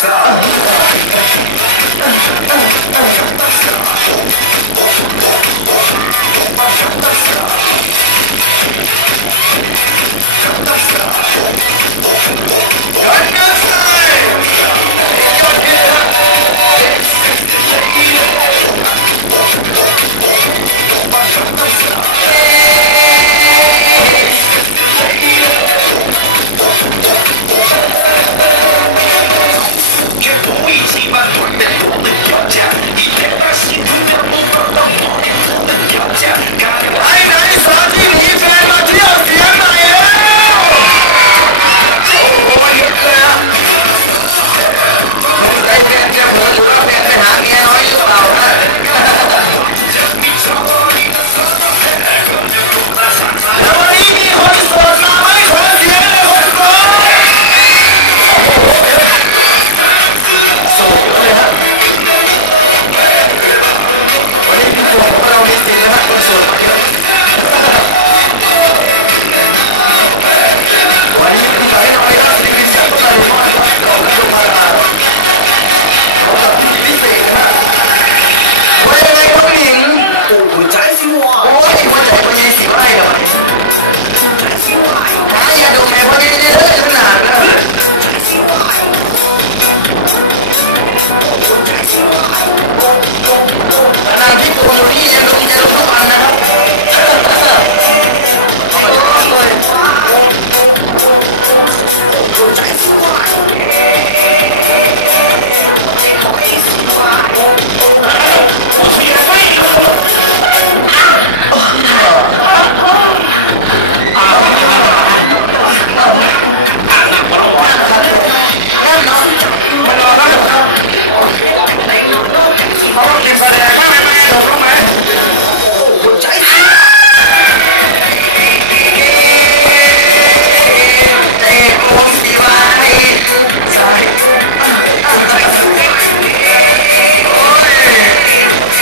さ